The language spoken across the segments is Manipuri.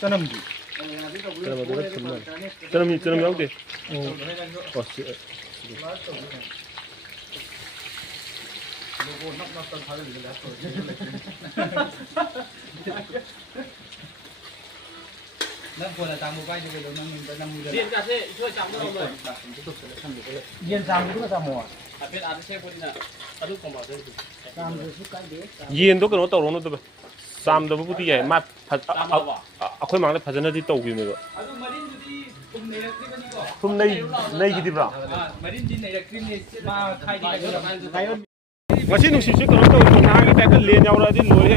ꯆꯅꯝꯗꯤ ꯆꯅꯝ ꯌꯥꯎꯗꯦ ꯅꯪ ꯐꯣꯟ ꯆꯥꯝꯕ ꯄꯥꯏꯗꯦ ꯀꯩꯗꯧ ꯅꯪ ꯅꯝꯃꯨꯗꯅ ꯌꯦꯟ ꯀꯥꯁꯦ ꯏꯊꯣꯏ ꯆꯥꯝꯕ ꯂꯣꯏ ꯌꯦꯟ ꯆꯥꯝꯕꯗꯨꯒ ꯆꯥꯝꯃꯣ ꯍꯥꯏꯐꯦꯠ ꯑꯥꯗ ꯁꯦꯛꯄꯅꯤꯅ ꯑꯗꯨ ꯀꯝꯄꯜꯁꯔꯤ ꯆꯥꯝꯕꯗꯁꯨ ꯀꯥꯏꯗꯦ ꯌꯦꯟꯗꯣ ꯀꯩꯅꯣ ꯇꯧꯔꯣꯅꯗꯕ ꯆꯥꯝꯗꯕꯕꯨꯗꯤ ꯌꯥꯏ ꯃꯥ ꯑꯩꯈꯣꯏ ꯃꯥꯡꯗ ꯐꯖꯅꯗꯤ ꯇꯧꯈꯤꯕꯅꯦꯕ ꯑꯗꯨ ꯃꯔꯤꯟꯗꯨꯗꯤ ꯊꯨꯝ ꯅꯩꯔꯛꯇ꯭ꯔꯤꯕꯅꯤꯀꯣ ꯊꯨꯝ ꯅꯩꯒꯤꯗꯤꯕ꯭ꯔꯥ ꯃꯔꯤꯟꯗꯤ ꯅꯩꯔꯛꯇ꯭ꯔꯤꯕꯅꯤ ꯃꯥ ꯈꯥꯏꯗꯤ ꯉꯁꯤ ꯅꯨꯡꯁꯤꯠꯁꯦ ꯀꯩꯅꯣ ꯇꯧꯔꯤꯕ ꯅꯍꯥꯟꯒꯤ ꯇꯥꯏꯞꯇ ꯂꯦꯟ ꯌꯥꯎꯔꯛꯑꯗꯤ ꯂꯣꯏꯔꯦ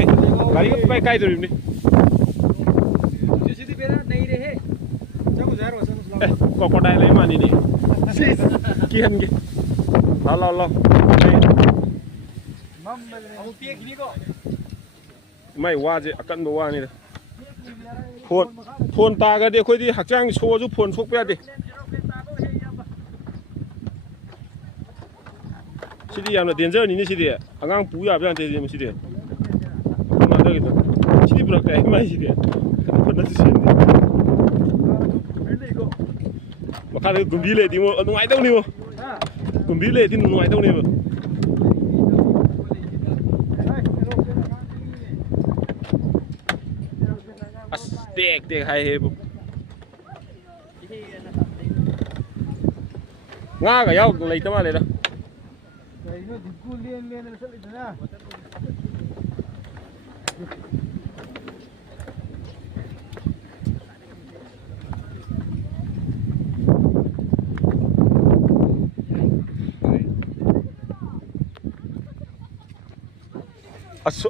ꯒꯥꯔꯤꯒ ꯄꯨꯡꯀꯥꯏ ꯀꯥꯏꯗꯣꯔꯤꯕꯅꯤ ꯁꯤꯗꯤ ꯕꯦꯔꯥ ꯅꯩꯔꯦꯍꯦ ꯆꯪꯉꯨꯁꯦ ꯍꯥꯏꯔꯣ ꯆꯪꯉꯨꯁꯦ ꯑꯦ ꯀꯣꯀꯣꯗꯥꯏꯜ ꯂꯩ ꯃꯥꯅꯤꯅꯦ ꯀꯤꯍꯟꯒꯦ ꯂꯥꯎ ꯑꯃꯨꯛ ꯇꯦꯛꯈꯤꯅꯤꯀꯣ ꯃꯥꯏ ꯋꯥꯁꯦ ꯑꯀꯟꯕ ꯋꯥꯅꯤꯗ ꯐꯣꯟ ꯇꯥꯒꯗꯤ ꯑꯩꯈꯣꯏꯗꯤ ꯍꯛꯆꯥꯡ ꯁꯣꯛꯑꯁꯨ ꯐꯣꯟ ꯁꯣꯛꯄ ꯌꯥꯗꯦ सिदी यामना डेंजर नि सिदी आंगां पु या ब्यान ते सिदी मा दगिदो सिदी पुरक ताय माइ सिदी फना सिदी मखा दे गुंबी ले दिमो नुआइ दौ निमो गुंबी ले दिन नुआइ दौ निबो अस टेक हाय हेबो nga ga yaw lei ta ma le da ꯀꯩꯅꯣ ꯗꯤꯀꯨ ꯂꯦꯟ ꯆꯠꯂꯤꯗꯅ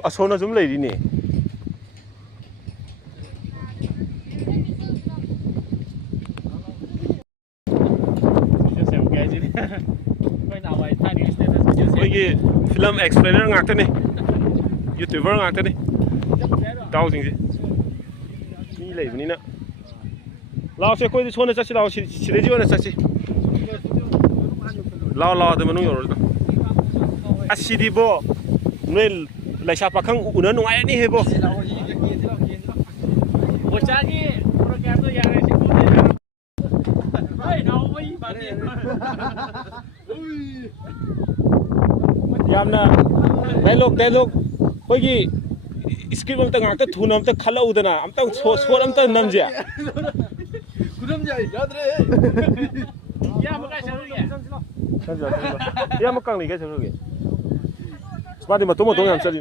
asona zum lei ri ne film explainer ngakta youtuber ngakta taw sing ni lei bani na lao se koi sona chasi lao sile ji wana chasi lao de manu yor da asidi bo noi laisa pakhang una nungai ni hebo ओचागी प्रोग्राम तो यार ऐसे को दे भाई नाउ वही बाकी यामना डायलॉग होगी स्क्रिप्ट अमता ngakta thuna amta khalaudana amta sor amta namje 구름자 야드레 या मका चलोगे ya makang ni ga chaloge smadi ma to yam chali